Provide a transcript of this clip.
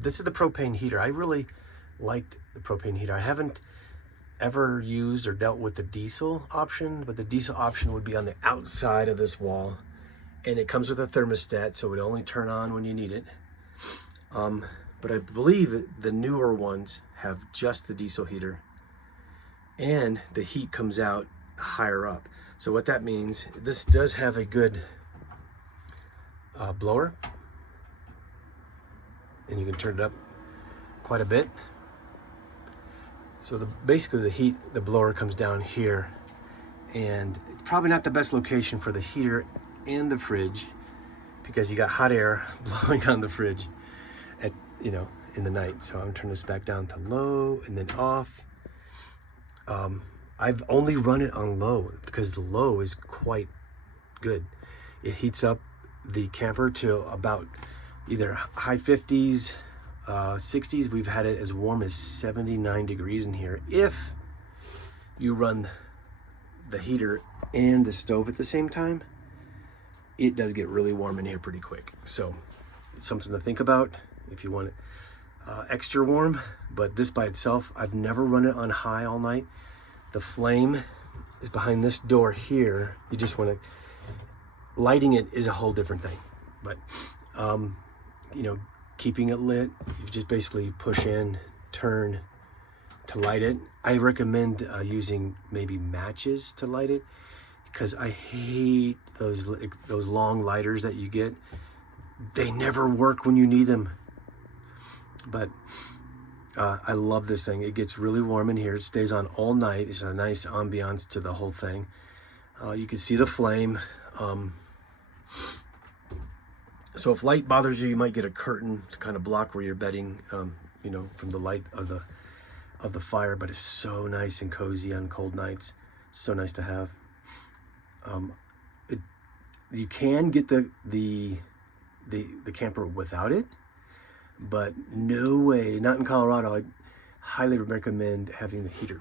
this is the propane heater. I really liked the propane heater. I haven't ever used or dealt with the diesel option, but the diesel option would be on the outside of this wall, and it comes with a thermostat, so it would only turn on when you need it. But I believe that the newer ones have just the diesel heater, and the heat comes out higher up. So what that means, this does have a good blower, and you can turn it up quite a bit. So basically the blower comes down here, and it's probably not the best location for the heater and the fridge, because you got hot air blowing on the fridge at, in the night. So I'm turning this back down to low and then off. I've only run it on low because the low is quite good. It heats up the camper to about either high 50s, 60s. We've had it as warm as 79 degrees in here. If you run the heater and the stove at the same time, it does get really warm in here pretty quick. So it's something to think about if you want it extra warm. But this by itself, I've never run it on high all night. The flame is behind this door here. You just want to, lighting it is a whole different thing. But keeping it lit, you just basically push in, turn to light it. I recommend using maybe matches to light it, because I hate those long lighters that you get. They never work when you need them. But I love this thing. It gets really warm in here. It stays on all night. It's a nice ambiance to the whole thing. You can see the flame. So if light bothers you, you might get a curtain to kind of block where you're bedding, from the light of the fire. But it's so nice and cozy on cold nights. So nice to have. You can get the camper without it, but no way, not in Colorado. I highly recommend having the heater.